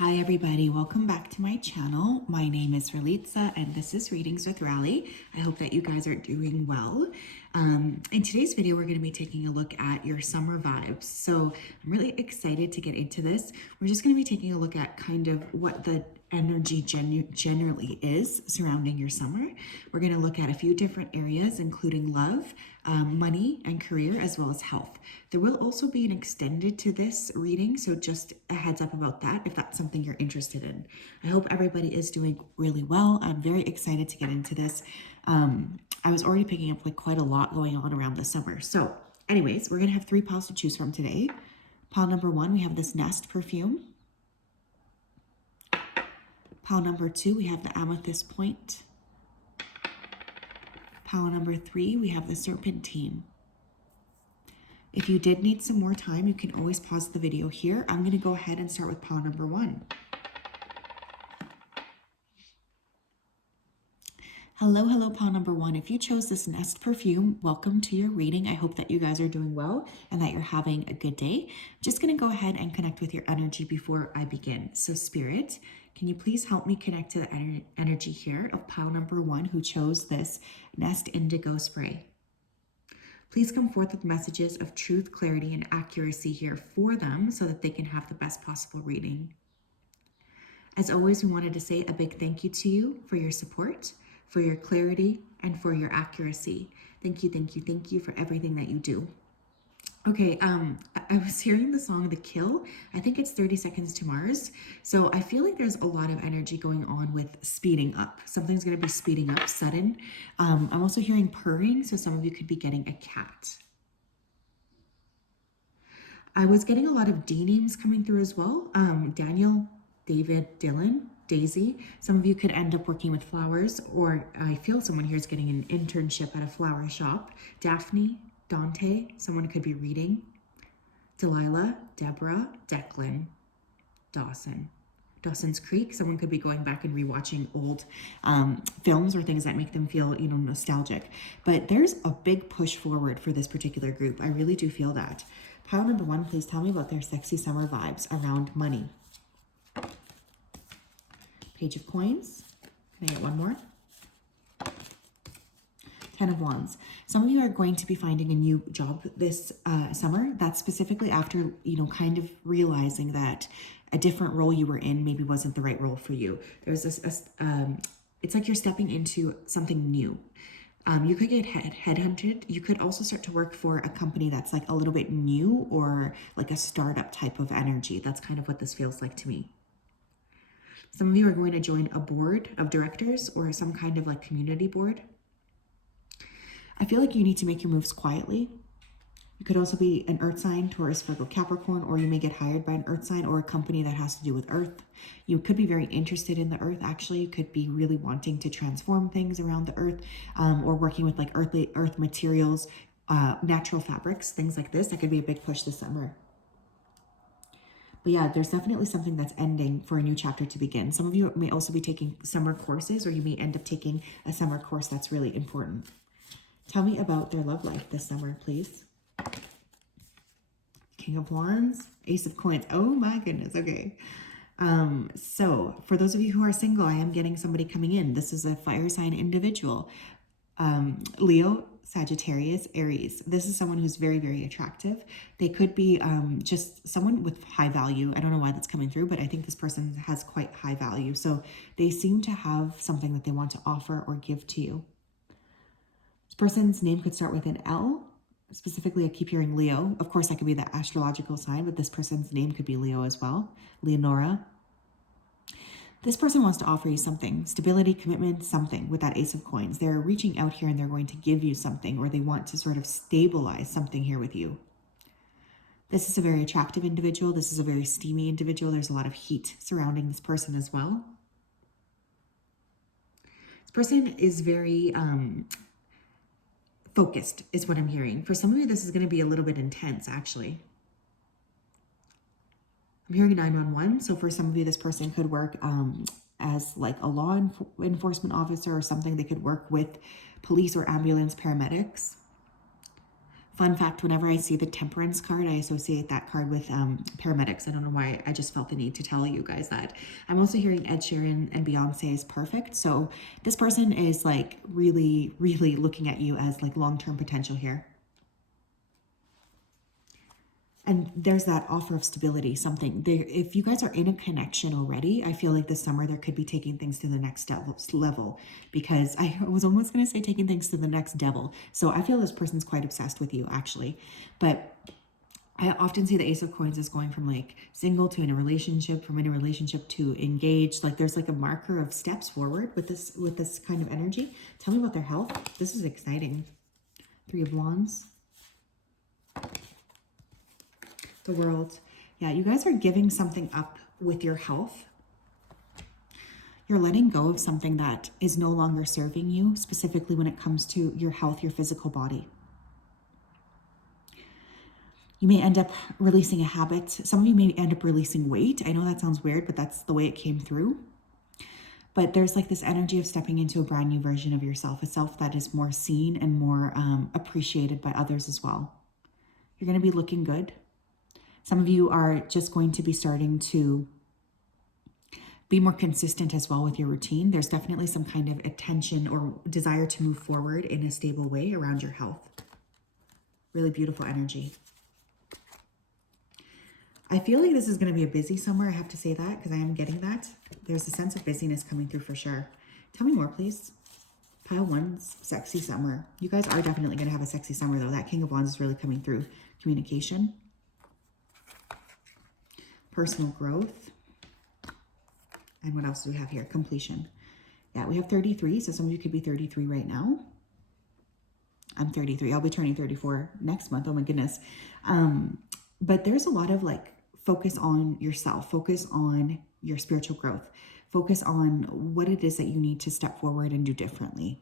Hi everybody, welcome back to my channel. My name is Ralitza and this is Readings with Rally. I hope that you guys are doing well. In today's video, we're going to be taking a look at your summer vibes. So I'm really excited to get into this. We're just going to be taking a look at kind of what the energy generally is surrounding your summer. We're going to look at a few different areas, including love, money, and career, as well as health. There will also be an extended to this reading, so just a heads up about that if that's something you're interested in. I hope everybody is doing really well. I'm very excited to get into this. I was already picking up like quite a lot going on around the summer. So anyways, we're going to have 3 piles to choose from today. Pile number 1, we have this Nest perfume. Pile number 2, we have the Amethyst Point. Pile number 3, we have the Serpentine. If you did need some more time, you can always pause the video here. I'm going to go ahead and start with pile number 1. Hello, pile number 1. If you chose this Nest perfume, welcome to your reading. I hope that you guys are doing well and that you're having a good day. I'm just going to go ahead and connect with your energy before I begin. So Spirit, can you please help me connect to the energy here of pile number 1 who chose this Nest Indigo Spray? Please come forth with messages of truth, clarity, and accuracy here for them so that they can have the best possible reading. As always, we wanted to say a big thank you to you for your support, for your clarity, and for your accuracy. Thank you for everything that you do. Okay, I was hearing the song The Kill. I think it's 30 Seconds to Mars. So I feel like there's a lot of energy going on with speeding up. Something's going to be speeding up, sudden. I'm also hearing purring, so some of you could be getting a cat. I was getting a lot of D names coming through as well. Daniel, David, Dylan, Daisy. Some of you could end up working with flowers, or I feel someone here is getting an internship at a flower shop. Daphne, Dante, someone could be reading. Delilah, Deborah, Declan, Dawson. Dawson's Creek, someone could be going back and rewatching old films or things that make them feel, nostalgic. But there's a big push forward for this particular group. I really do feel that. Pile number 1, please tell me about their sexy summer vibes around money. Page of Coins. Can I get one more? 10 of Wands. Some of you are going to be finding a new job this summer. That's specifically after, kind of realizing that a different role you were in maybe wasn't the right role for you. There's this, it's like you're stepping into something new. You could get headhunted. You could also start to work for a company that's like a little bit new or like a startup type of energy. That's kind of what this feels like to me. Some of you are going to join a board of directors or some kind of like community board. I feel like you need to make your moves quietly. You could also be an earth sign, Taurus, Virgo, Capricorn, or you may get hired by an earth sign or a company that has to do with earth. You could be very interested in the earth, actually. You could be really wanting to transform things around the earth, or working with like earth materials, natural fabrics, things like this. That could be a big push this summer. But yeah, there's definitely something that's ending for a new chapter to begin. Some of you may also be taking summer courses, or you may end up taking a summer course that's really important. Tell me about their love life this summer, please. King of Wands, Ace of Coins. Oh my goodness. Okay. So for those of you who are single, I am getting somebody coming in. This is a fire sign individual. Leo, Sagittarius, Aries. This is someone who's very, very attractive. They could be just someone with high value. I don't know why that's coming through, but I think this person has quite high value. So they seem to have something that they want to offer or give to you. This person's name could start with an L. Specifically, I keep hearing Leo. Of course, that could be the astrological sign, but this person's name could be Leo as well. Leonora. This person wants to offer you something, stability, commitment, something with that Ace of Coins. They're reaching out here and they're going to give you something, or they want to sort of stabilize something here with you. This is a very attractive individual. This is a very steamy individual. There's a lot of heat surrounding this person as well. This person is very focused, is what I'm hearing. For some of you, this is going to be a little bit intense, actually. I'm hearing 911. So for some of you, this person could work as like a law enforcement officer or something. They could work with police or ambulance paramedics. Fun fact, whenever I see the Temperance card, I associate that card with paramedics. I don't know why, I just felt the need to tell you guys that. I'm also hearing Ed Sheeran and Beyonce is perfect. So this person is like really, really looking at you as like long-term potential here. And there's that offer of stability, something there. If you guys are in a connection already, I feel like this summer there could be taking things to the next level, because I was almost going to say taking things to the next devil. So I feel this person's quite obsessed with you actually. But I often see the Ace of Coins as going from like single to in a relationship, from in a relationship to engaged. Like there's like a marker of steps forward with this kind of energy. Tell me about their health. This is exciting. 3 of Wands. The World. Yeah, you guys are giving something up with your health. You're letting go of something that is no longer serving you, specifically when it comes to your health, your physical body. You may end up releasing a habit. Some of you may end up releasing weight. I know that sounds weird, but that's the way it came through. But there's like this energy of stepping into a brand new version of yourself, a self that is more seen and more appreciated by others as well. You're going to be looking good. Some of you are just going to be starting to be more consistent as well with your routine. There's definitely some kind of attention or desire to move forward in a stable way around your health. Really beautiful energy. I feel like this is going to be a busy summer. I have to say that because I am getting that. There's a sense of busyness coming through for sure. Tell me more, please. Pile 1's sexy summer. You guys are definitely going to have a sexy summer though. That King of Wands is really coming through. Communication. Personal growth. And what else do we have here? Completion. Yeah, we have 33. So some of you could be 33 right now. I'm 33. I'll be turning 34 next month. Oh my goodness. But there's a lot of like focus on yourself, focus on your spiritual growth, focus on what it is that you need to step forward and do differently.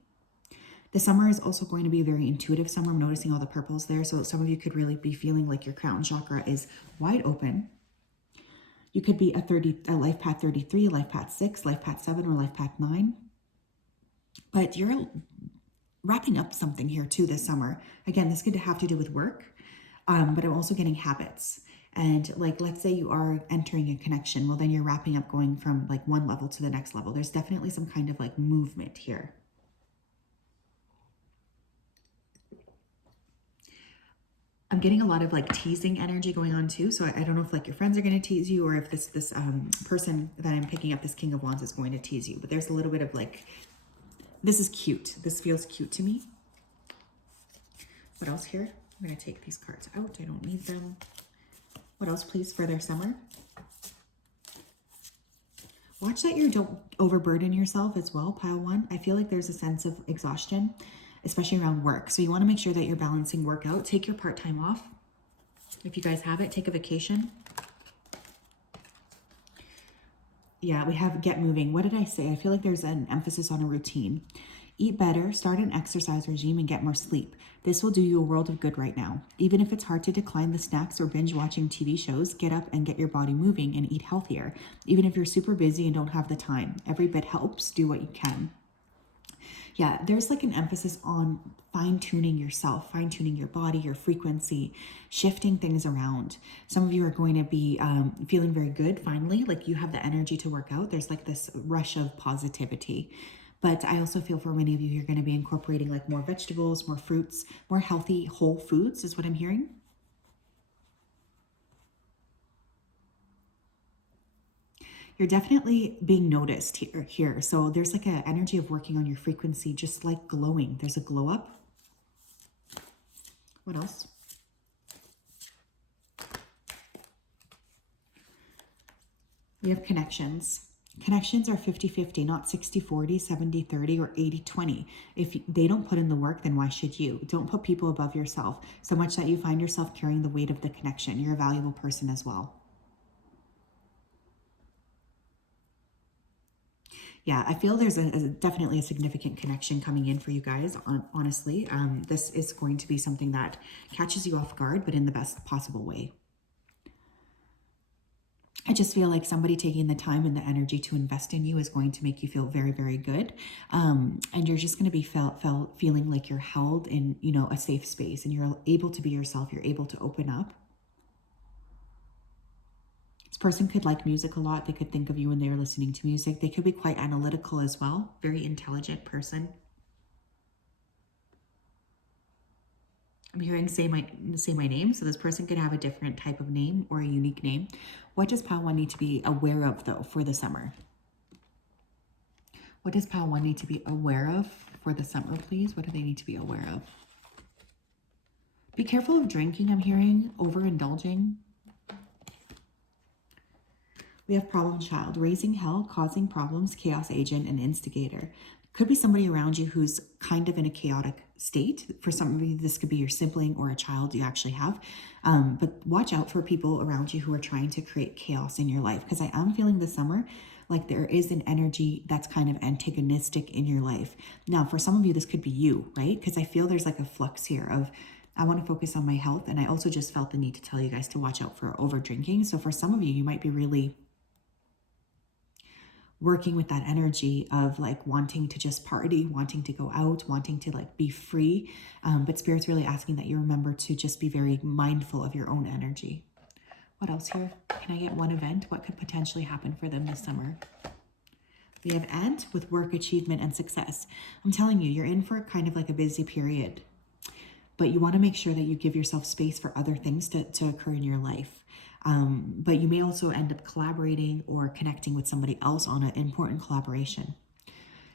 The summer is also going to be a very intuitive summer. I'm noticing all the purples there. So some of you could really be feeling like your crown chakra is wide open. You could be a life path 33, life path 6, life path 7, or life path 9. But you're wrapping up something here too this summer. Again, this could have to do with work, but I'm also getting habits. And like, let's say you are entering a connection. Well, then you're wrapping up going from like one level to the next level. There's definitely some kind of like movement here. I'm getting a lot of like teasing energy going on too. So I don't know if like your friends are going to tease you or if this person that I'm picking up, this King of Wands, is going to tease you. But there's a little bit of like, this is cute. This feels cute to me. What else here? I'm going to take these cards out. I don't need them. What else, please, for their summer? Watch that you don't overburden yourself as well, pile 1. I feel like there's a sense of exhaustion, especially around work. So you want to make sure that you're balancing work out. Take your part-time off. If you guys have it, take a vacation. Yeah, we have get moving. What did I say? I feel like there's an emphasis on a routine. Eat better, start an exercise regime, and get more sleep. This will do you a world of good right now. Even if it's hard to decline the snacks or binge watching TV shows, get up and get your body moving and eat healthier. Even if you're super busy and don't have the time, every bit helps. Do what you can. Yeah, there's like an emphasis on fine-tuning yourself, fine-tuning your body, your frequency, shifting things around. Some of you are going to be feeling very good finally, like you have the energy to work out. There's like this rush of positivity. But I also feel for many of you, you're going to be incorporating like more vegetables, more fruits, more healthy whole foods is what I'm hearing. You're definitely being noticed here. So there's like an energy of working on your frequency, just like glowing. There's a glow up. What else? We have connections. Connections are 50-50, not 60-40, 70-30, or 80-20. If they don't put in the work, then why should you? Don't put people above yourself so much that you find yourself carrying the weight of the connection. You're a valuable person as well. Yeah, I feel there's definitely a significant connection coming in for you guys, honestly. This is going to be something that catches you off guard, but in the best possible way. I just feel like somebody taking the time and the energy to invest in you is going to make you feel very, very good. And you're just going to be feeling like you're held in, you know, a safe space, and you're able to be yourself. You're able to open up. This person could like music a lot. They could think of you when they were listening to music. They could be quite analytical as well. Very intelligent person. I'm hearing say my name. So this person could have a different type of name or a unique name. What does Pile 1 need to be aware of though for the summer? What does Pile 1 need to be aware of for the summer, please? What do they need to be aware of? Be careful of drinking, I'm hearing. Overindulging. We have problem child, raising hell, causing problems, chaos agent, and instigator. Could be somebody around you who's kind of in a chaotic state. For some of you, this could be your sibling or a child you actually have. But watch out for people around you who are trying to create chaos in your life, because I am feeling this summer like there is an energy that's kind of antagonistic in your life. Now, for some of you, this could be you, right? Because I feel there's like a flux here of, I want to focus on my health. And I also just felt the need to tell you guys to watch out for over drinking. So for some of you, you might be really working with that energy of like wanting to just party, wanting to go out, wanting to like be free. But Spirit's really asking that you remember to just be very mindful of your own energy. What else here? Can I get one event? What could potentially happen for them this summer? We have Ant with work, achievement, and success. I'm telling you, you're in for kind of like a busy period, but you want to make sure that you give yourself space for other things to occur in your life. But you may also end up collaborating or connecting with somebody else on an important collaboration.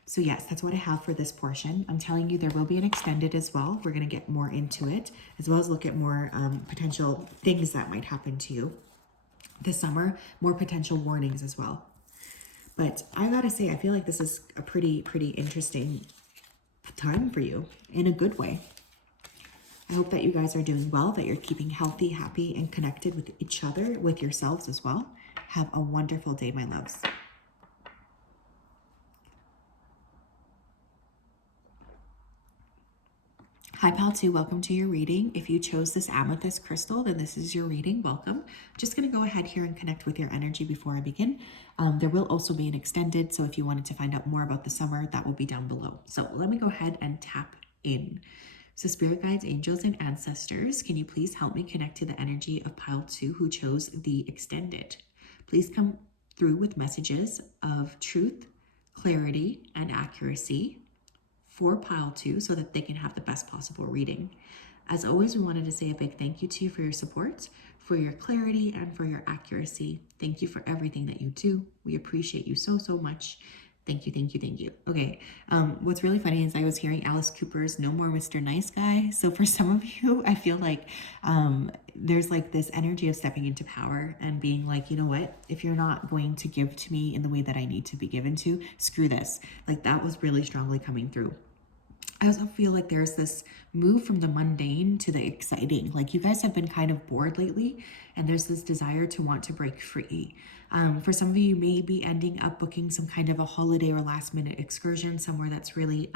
So yes, that's what I have for this portion. I'm telling you there will be an extended as well. We're going to get more into it, as well as look at more potential things that might happen to you this summer, more potential warnings as well. But I gotta say, I feel like this is a pretty interesting time for you in a good way. I hope that you guys are doing well, that you're keeping healthy, happy, and connected with each other, with yourselves as well. Have a wonderful day, my loves. Hi, Pal 2, welcome to your reading. If you chose this amethyst crystal, then this is your reading. Welcome. I'm just going to go ahead here and connect with your energy before I begin. There will also be an extended, so if you wanted to find out more about the summer, that will be down below. So let me go ahead and tap in. So spirit guides, angels, and ancestors, can you please help me connect to the energy of Pile 2 who chose the extended? Please come through with messages of truth, clarity, and accuracy for Pile 2 so that they can have the best possible reading. As always, we wanted to say a big thank you to you for your support, for your clarity, and for your accuracy. Thank you for everything that you do. We appreciate you so much. Thank you, thank you, thank you. Okay, what's really funny is I was hearing Alice Cooper's No More Mr. Nice Guy. So for some of you, I feel like there's like this energy of stepping into power and being like, you know what, if you're not going to give to me in the way that I need to be given to, screw this. Like that was really strongly coming through. I also feel like there's this move from the mundane to the exciting. Like you guys have been kind of bored lately, and there's this desire to want to break free. For some of you, you may be ending up booking some kind of a holiday or last minute excursion somewhere that's really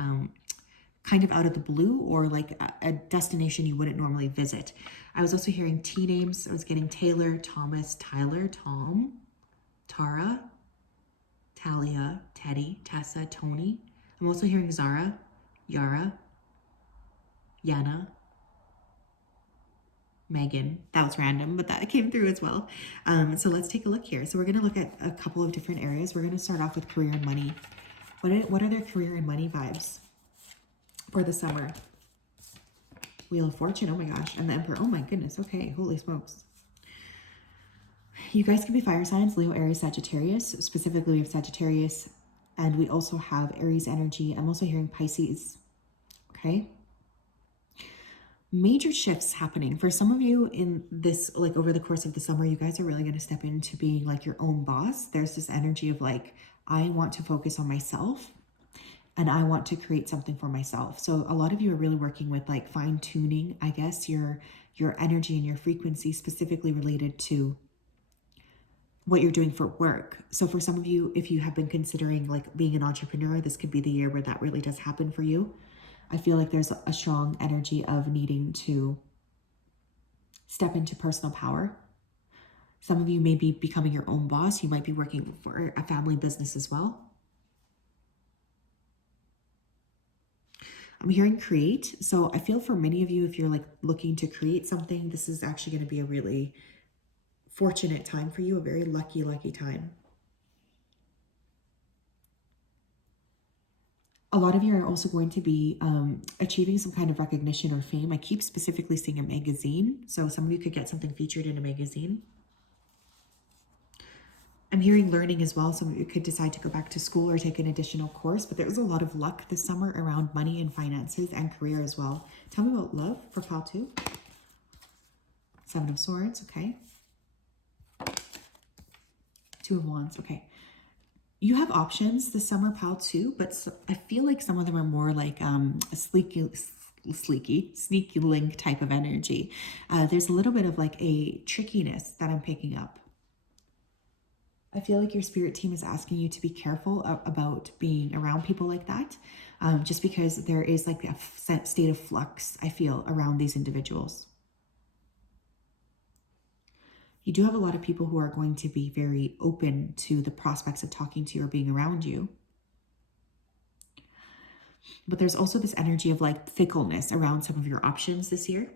kind of out of the blue, or like a destination you wouldn't normally visit. I was also hearing T names. I was getting Taylor, Thomas, Tyler, Tom, Tara, Talia, Teddy, Tessa, Tony. I'm also hearing Zara, Yara, Yana, Megan. That was random, but that came through as well. So let's take a look here. So we're going to look at a couple of different areas. We're going to start off with career and money. What are their career and money vibes for the summer? Wheel of Fortune, oh my gosh. And the Emperor, oh my goodness. Okay, holy smokes. You guys can be fire signs, Leo, Aries, Sagittarius. Specifically, we have Sagittarius, and we also have Aries energy. I'm also hearing Pisces. Okay. Major shifts happening for some of you in this, like over the course of the summer. You guys are really going to step into being like your own boss. There's this energy of like, I want to focus on myself and I want to create something for myself. So a lot of you are really working with like fine tuning, I guess, your energy and your frequency, specifically related to what you're doing for work. So for some of you, if you have been considering like being an entrepreneur, this could be the year where that really does happen for you. I feel like there's a strong energy of needing to step into personal power. Some of you may be becoming your own boss. You might be working for a family business as well. I'm hearing create. So I feel for many of you, if you're like looking to create something, this is actually going to be a really fortunate time for you, a very lucky, lucky time. A lot of you are also going to be achieving some kind of recognition or fame. I keep specifically seeing a magazine. So some of you could get something featured in a magazine. I'm hearing learning as well. Some of you could decide to go back to school or take an additional course, but there's a lot of luck this summer around money and finances and career as well. Tell me about love for pile 2. 7 of Swords, okay. 2 of Wands, okay. You have options this summer, pile 2, but I feel like some of them are more like a sneaky link type of energy. There's a little bit of like a trickiness that I'm picking up. I feel like your spirit team is asking you to be careful about being around people like that, just because there is like a state of flux, I feel, around these individuals. You do have a lot of people who are going to be very open to the prospects of talking to you or being around you. But there's also this energy of like fickleness around some of your options this year.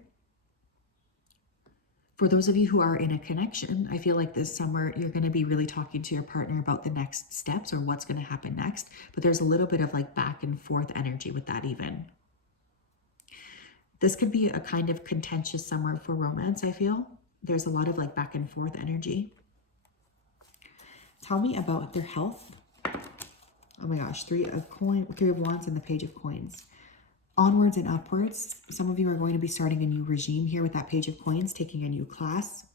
For those of you who are in a connection, I feel like this summer you're going to be really talking to your partner about the next steps or what's going to happen next. But there's a little bit of like back and forth energy with that even. This could be a kind of contentious summer for romance, I feel. There's a lot of like back and forth energy. Tell me about their health. Oh my gosh, 3 of Wands and the Page of Coins. Onwards and upwards. Some of you are going to be starting a new regime here with that Page of Coins, taking a new class.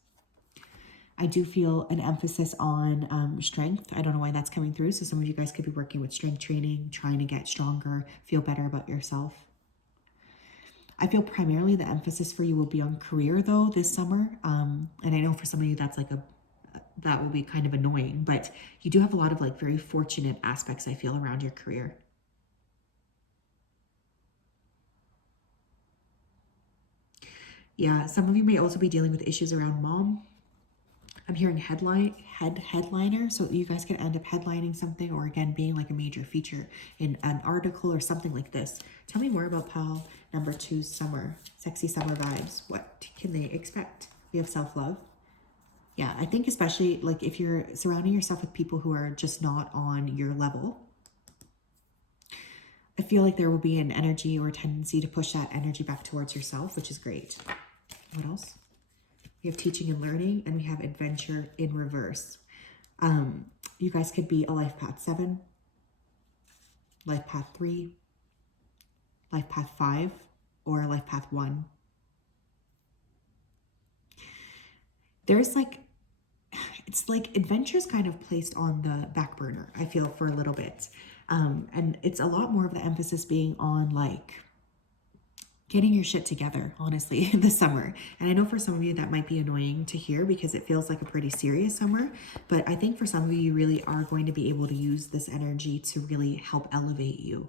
I do feel an emphasis on strength. I don't know why that's coming through. So some of you guys could be working with strength training, trying to get stronger, feel better about yourself. I feel primarily the emphasis for you will be on career though this summer. And I know for some of you that's like that will be kind of annoying, but you do have a lot of like very fortunate aspects I feel around your career. Yeah, some of you may also be dealing with issues around mom. I'm hearing headliner, so you guys could end up headlining something or again being like a major feature in an article or something like this. Tell me more about pile number 2, summer, sexy summer vibes. What can they expect? We have self-love. Yeah, I think especially like if you're surrounding yourself with people who are just not on your level, I feel like there will be an energy or a tendency to push that energy back towards yourself, which is great. What else? We have teaching and learning, and we have adventure in reverse. You guys could be a life path 7, life path 3, life path 5, or life path 1. There's like, it's like adventure's kind of placed on the back burner, I feel, for a little bit. And it's a lot more of the emphasis being on like getting your shit together, honestly, this summer. And I know for some of you that might be annoying to hear because it feels like a pretty serious summer, but I think for some of you, you really are going to be able to use this energy to really help elevate you.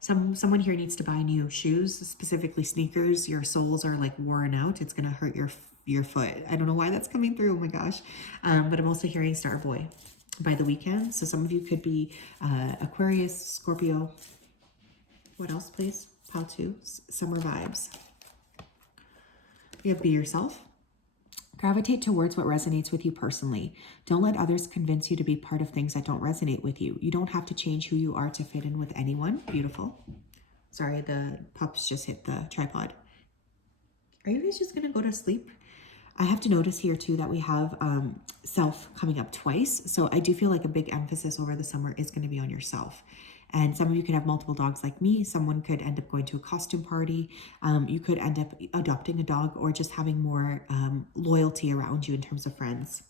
Someone here needs to buy new shoes, specifically sneakers. Your soles are like worn out. It's going to hurt your foot. I don't know why that's coming through. Oh my gosh. But I'm also hearing Starboy by the weekend. So some of you could be Aquarius, Scorpio. What else, please? Pile 2, summer vibes. We have be yourself. Gravitate towards what resonates with you personally. Don't let others convince you to be part of things that don't resonate with you. You don't have to change who you are to fit in with anyone. Beautiful. Sorry, the pups just hit the tripod. Are you guys just going to go to sleep? I have to notice here too that we have self coming up twice. So I do feel like a big emphasis over the summer is going to be on yourself. And some of you could have multiple dogs like me. Someone could end up going to a costume party. You could end up adopting a dog or just having more loyalty around you in terms of friends.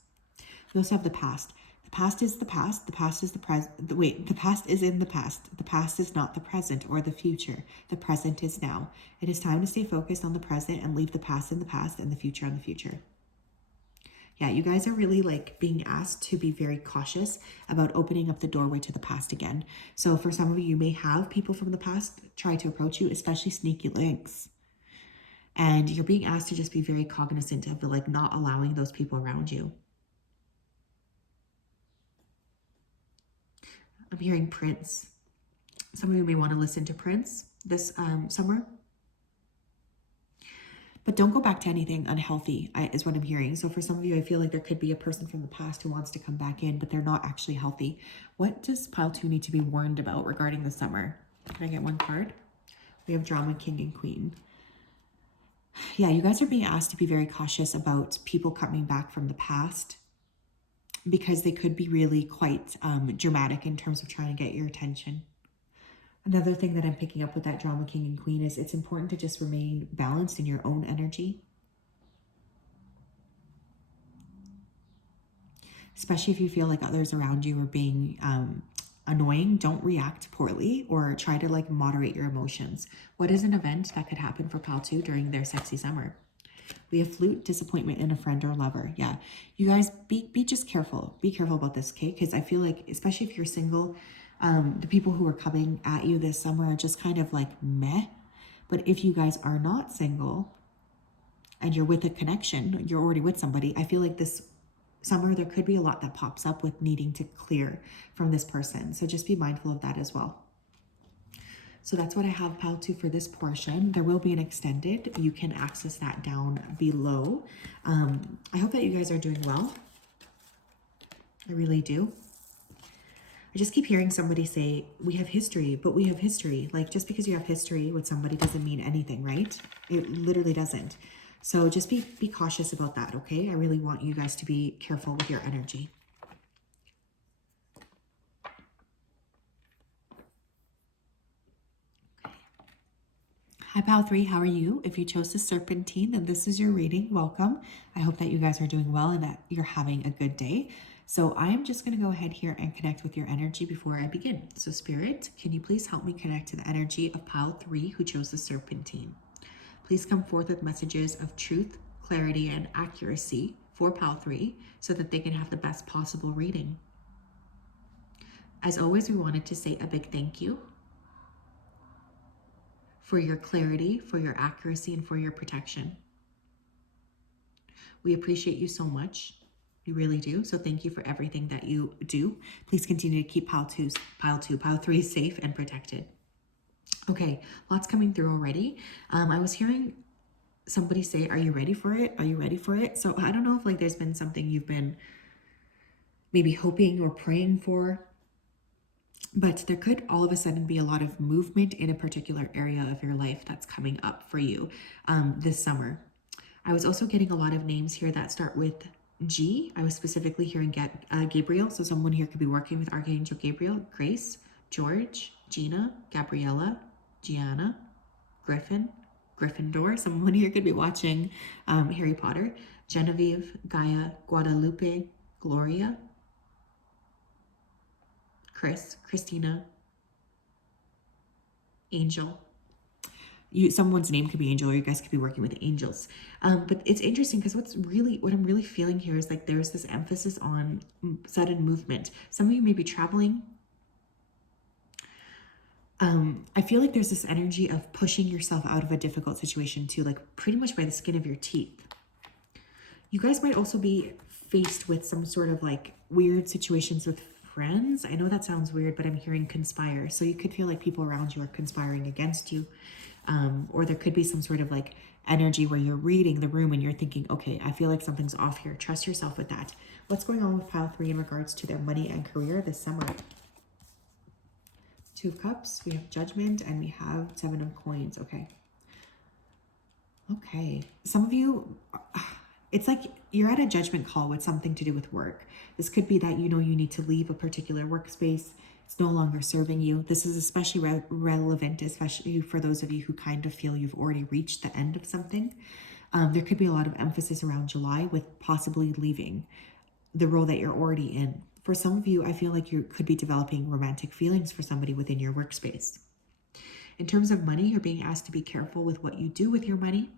We also have the past. The past is the past. The past is the present. The past is in the past. The past is not the present or the future. The present is now. It is time to stay focused on the present and leave the past in the past and the future in the future. Yeah, you guys are really like being asked to be very cautious about opening up the doorway to the past again. So for some of you, you may have people from the past try to approach you, especially sneaky links. And you're being asked to just be very cognizant of like not allowing those people around you. I'm hearing Prince. Some of you may want to listen to Prince this summer. But don't go back to anything unhealthy, is what I'm hearing. So for some of you, I feel like there could be a person from the past who wants to come back in, but they're not actually healthy. What does pile 2 need to be warned about regarding the summer? Can I get one card? We have Drama King and Queen. Yeah, you guys are being asked to be very cautious about people coming back from the past, because they could be really quite dramatic in terms of trying to get your attention. Another thing that I'm picking up with that Drama King and Queen is it's important to just remain balanced in your own energy. Especially if you feel like others around you are being annoying, don't react poorly or try to like moderate your emotions. What is an event that could happen for pile 2 during their sexy summer? We have flute, disappointment in a friend or lover. Yeah, you guys be just careful. Be careful about this, okay? Because I feel like, especially if you're single, the people who are coming at you this summer are just kind of like meh. But if you guys are not single and you're with a connection, you're already with somebody, I feel like this summer there could be a lot that pops up with needing to clear from this person. So just be mindful of that as well. So that's what I have pile 2 for this portion. There will be an extended. You can access that down below. I hope that you guys are doing well. I really do. I just keep hearing somebody say, we have history, but we have history. Like, just because you have history with somebody doesn't mean anything, right? It literally doesn't. So just be cautious about that, okay? I really want you guys to be careful with your energy. Hi, pile 3, how are you? If you chose the Serpentine, then this is your reading. Welcome. I hope that you guys are doing well and that you're having a good day. So I'm just going to go ahead here and connect with your energy before I begin. So Spirit, can you please help me connect to the energy of pile 3 who chose the Serpentine? Please come forth with messages of truth, clarity, and accuracy for pile 3 so that they can have the best possible reading. As always, we wanted to say a big thank you for your clarity, for your accuracy, and for your protection. We appreciate you so much. We really do. So thank you for everything that you do. Please continue to keep pile 3 safe and protected. Okay, lots coming through already. I was hearing somebody say, are you ready for it? Are you ready for it? So I don't know if like there's been something you've been maybe hoping or praying for, but there could all of a sudden be a lot of movement in a particular area of your life that's coming up for you this summer. I was also getting a lot of names here that start with G. I was specifically hearing Gabriel. So someone here could be working with Archangel Gabriel, Grace, George, Gina, Gabriella, Gianna, Griffin, Gryffindor. Someone here could be watching Harry Potter, Genevieve, Gaia, Guadalupe, Gloria, Chris, Christina, Angel. Someone's name could be Angel, or you guys could be working with angels. But it's interesting because what I'm really feeling here is like there's this emphasis on sudden movement. Some of you may be traveling. I feel like there's this energy of pushing yourself out of a difficult situation too, like pretty much by the skin of your teeth. You guys might also be faced with some sort of like weird situations with friends. I know that sounds weird, but I'm hearing conspire. So you could feel like people around you are conspiring against you. Or there could be some sort of like energy where you're reading the room and you're thinking, okay, I feel like something's off here. Trust yourself with that. What's going on with pile 3 in regards to their money and career this summer? 2 of Cups, we have Judgment, and we have 7 of Coins. Okay. Some of you, it's like you're at a judgment call with something to do with work. This could be that you know you need to leave a particular workspace. It's no longer serving you. This is especially relevant, especially for those of you who kind of feel you've already reached the end of something. There could be a lot of emphasis around July with possibly leaving the role that you're already in. For some of you, I feel like you could be developing romantic feelings for somebody within your workspace. In terms of money, you're being asked to be careful with what you do with your money.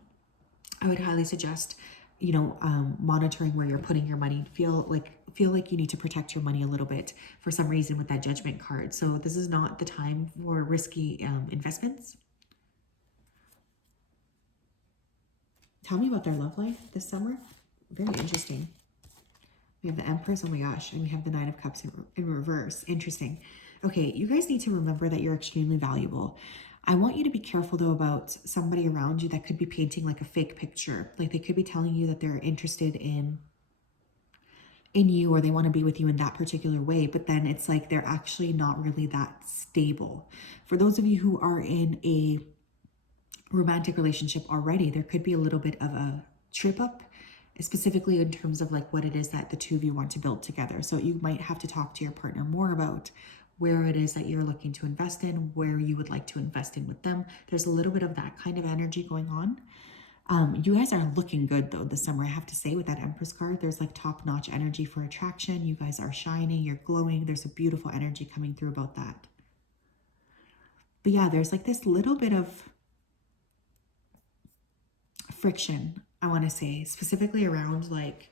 I would highly suggest monitoring where you're putting your money. Feel like you need to protect your money a little bit for some reason with that Judgment card. So this is not the time for risky investments. Tell me about their love life this summer. Very interesting. We have the Empress, oh my gosh, and we have the Nine of Cups in reverse. Interesting. Okay, you guys need to remember that you're extremely valuable. I want you to be careful though about somebody around you that could be painting like a fake picture. Like they could be telling you that they're interested in you or they want to be with you in that particular way, but then it's like they're actually not really that stable. For those of you who are in a romantic relationship already, there could be a little bit of a trip up, specifically in terms of like what it is that the two of you want to build together. So you might have to talk to your partner more about where it is that you're looking to invest in, where you would like to invest in with them. There's a little bit of that kind of energy going on. You guys are looking good though this summer, I have to say, with that Empress card. There's like top-notch energy for attraction. You guys are shining, you're glowing. There's a beautiful energy coming through about that. But yeah, there's like this little bit of friction, I want to say, specifically around like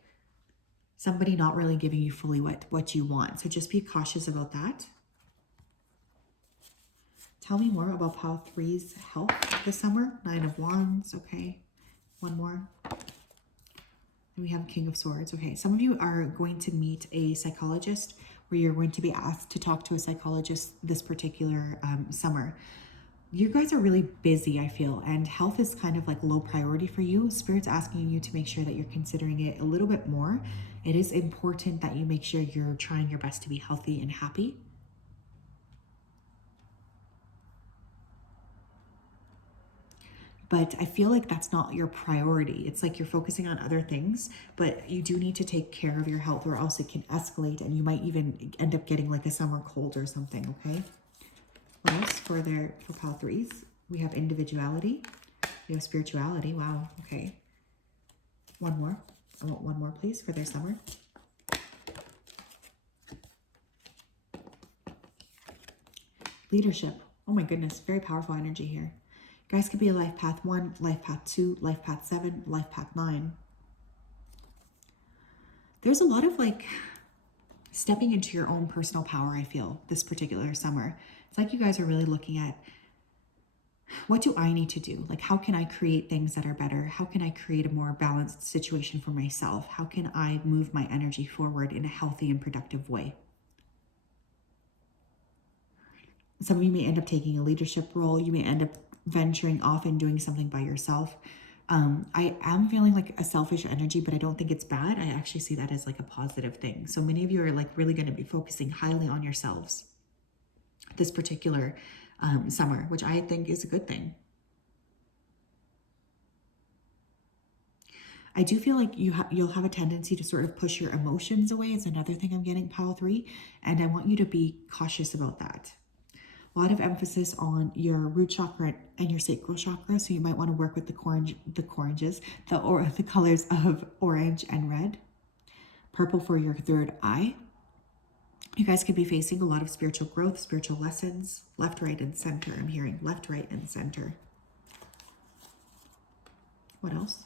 somebody not really giving you fully what you want. So just be cautious about that. Tell me more about Pile 3's health this summer. Nine of Wands, okay. One more. And we have King of Swords. Okay, some of you are going to meet a psychologist, where you're going to be asked to talk to a psychologist this particular summer. You guys are really busy, I feel, and health is kind of like low priority for you. Spirit's asking you to make sure that you're considering it a little bit more. It is important that you make sure you're trying your best to be healthy and happy. But I feel like that's not your priority. It's like you're focusing on other things, but you do need to take care of your health or else it can escalate and you might even end up getting like a summer cold or something, okay? What else for Pile 3s? We have individuality. We have spirituality. Wow, okay. One more. I want one more, please, for their summer. Leadership. Oh my goodness, very powerful energy here. You guys could be a life path 1, life path 2, life path 7, life path 9. There's a lot of like stepping into your own personal power, I feel, this particular summer. It's like you guys are really looking at, what do I need to do? Like, how can I create things that are better? How can I create a more balanced situation for myself? How can I move my energy forward in a healthy and productive way? Some of you may end up taking a leadership role. You may end up venturing off and doing something by yourself. I am feeling like a selfish energy, but I don't think it's bad. I actually see that as like a positive thing. So many of you are like really going to be focusing highly on yourselves this particular summer, which I think is a good thing. I do feel like you'll have a tendency to sort of push your emotions away. It's another thing I'm getting, Pile 3, and I want you to be cautious about that. A lot of emphasis on your root chakra and your sacral chakra, so you might want to work with the colors of orange and red. Purple for your third eye. You guys could be facing a lot of spiritual growth, spiritual lessons, left, right, and center. I'm hearing left, right, and center. What else?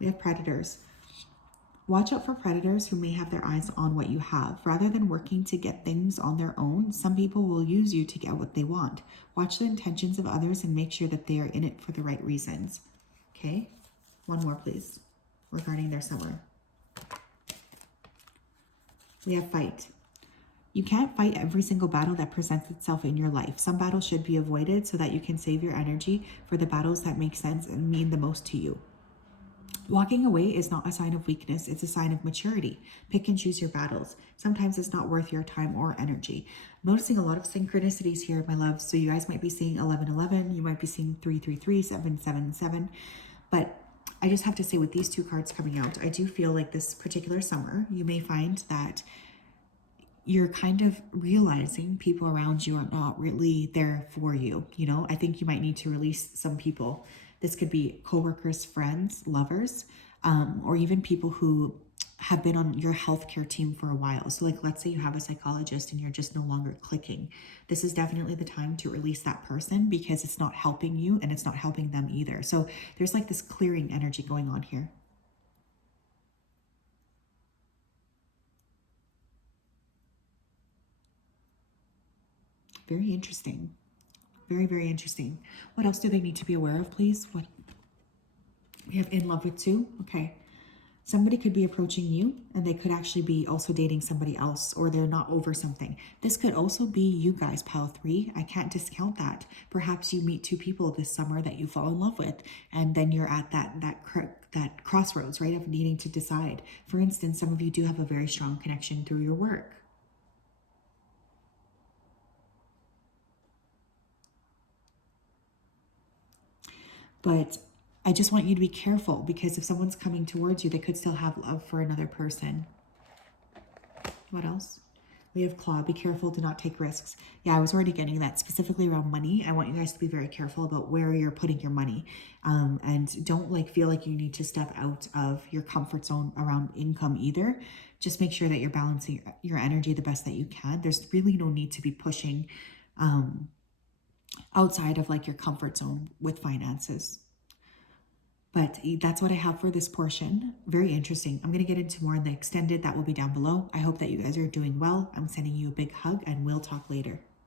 We have predators. Watch out for predators who may have their eyes on what you have. Rather than working to get things on their own, some people will use you to get what they want. Watch the intentions of others and make sure that they are in it for the right reasons. Okay, one more please, regarding their summer. We have fight. You can't fight every single battle that presents itself in your life. Some battles should be avoided so that you can save your energy for the battles that make sense and mean the most to you. Walking away is not a sign of weakness, it's a sign of maturity. Pick and choose your battles. Sometimes it's not worth your time or energy. I'm noticing a lot of synchronicities here, my loves. So you guys might be seeing 1111, you might be seeing 333, 777. But I just have to say, with these two cards coming out, I do feel like this particular summer, you may find that you're kind of realizing people around you are not really there for you. You know, I think you might need to release some people. This could be coworkers, friends, lovers, or even people who have been on your healthcare team for a while. So like, let's say you have a psychologist and you're just no longer clicking. This is definitely the time to release that person because it's not helping you and it's not helping them either. So there's like this clearing energy going on here. Very interesting. Very, very interesting. What else do they need to be aware of, please? What we have in love with too. Okay. Somebody could be approaching you and they could actually be also dating somebody else, or they're not over something. This could also be you guys, pile 3. I can't discount that. Perhaps you meet 2 people this summer that you fall in love with, and then you're at that crossroads, right, of needing to decide. For instance, some of you do have a very strong connection through your work. But I just want you to be careful, because if someone's coming towards you, they could still have love for another person. What else? We have claw. Be careful to not take risks. Yeah, I was already getting that. Specifically around money, I want you guys to be very careful about where you're putting your money. And don't feel like you need to step out of your comfort zone around income either. Just make sure that you're balancing your energy the best that you can. There's really no need to be pushing outside of your comfort zone with finances. But that's what I have for this portion. Very interesting. I'm going to get into more in the extended. That will be down below. I hope that you guys are doing well. I'm sending you a big hug, and we'll talk later.